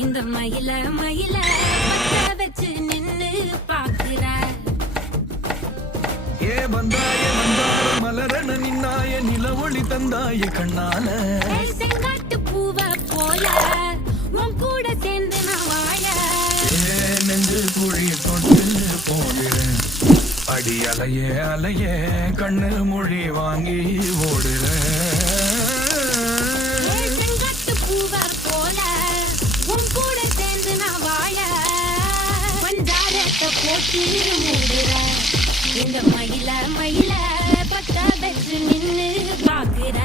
இந்த மயில மயில பத்த வச்சு நின்னு பாக்குற ஏ வந்தாய வந்தார மலரன நின்னாய நில ஒளி தந்தாய கண்ணால செங்காட்டு பூவ போல உன் கூட சேர்ந்து நான் வாழ நெஞ்சு குழி தொட்டு போடுறேன் அடி அலையே அலையே கண்ணு மொழி வாங்கி ஓடுறேன் செங்காட்டு பூவ போல உன் கூட சேர்ந்து நான் வாழ பஞ்சாரத்தை போட்டு மூடுற இந்த மயில மயில பத்த வச்சு நின்னு பாக்குற